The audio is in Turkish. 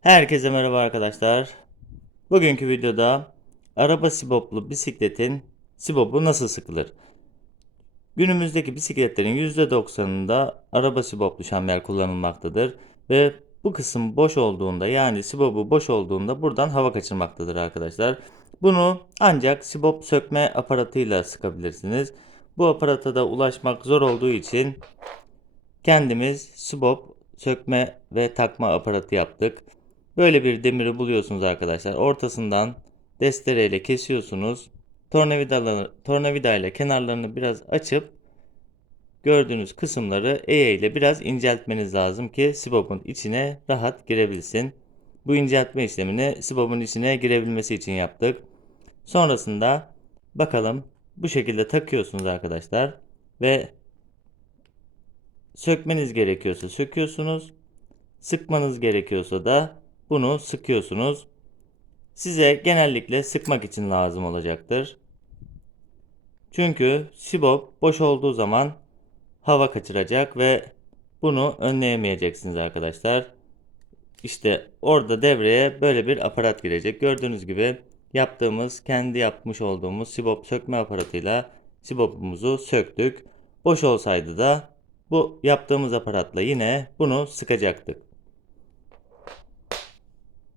Herkese merhaba arkadaşlar. Bugünkü videoda araba siboplu bisikletin sibopu nasıl sıkılır? Günümüzdeki bisikletlerin %90'ında araba siboplu şamber kullanılmaktadır ve bu kısım boş olduğunda yani sibobu boş olduğunda buradan hava kaçırmaktadır arkadaşlar. Bunu ancak sibop sökme aparatıyla sıkabilirsiniz. Bu aparata da ulaşmak zor olduğu için kendimiz sibop sökme ve takma aparatı yaptık. Böyle bir demiri buluyorsunuz arkadaşlar. Ortasından destereyle kesiyorsunuz. Tornavida, ile kenarlarını biraz açıp gördüğünüz kısımları eğe ile biraz inceltmeniz lazım ki sibopun içine rahat girebilsin. Bu inceltme işlemini sibopun içine girebilmesi için yaptık. Sonrasında bakalım bu şekilde takıyorsunuz arkadaşlar ve sökmeniz gerekiyorsa söküyorsunuz. Sıkmanız gerekiyorsa da bunu sıkıyorsunuz. Size genellikle sıkmak için lazım olacaktır. Çünkü sibop boş olduğu zaman hava kaçıracak ve bunu önleyemeyeceksiniz arkadaşlar. İşte orada devreye böyle bir aparat girecek. Gördüğünüz gibi yaptığımız, kendi yapmış olduğumuz sibop sökme aparatıyla sibopumuzu söktük. Boş olsaydı da bu yaptığımız aparatla yine bunu sıkacaktık.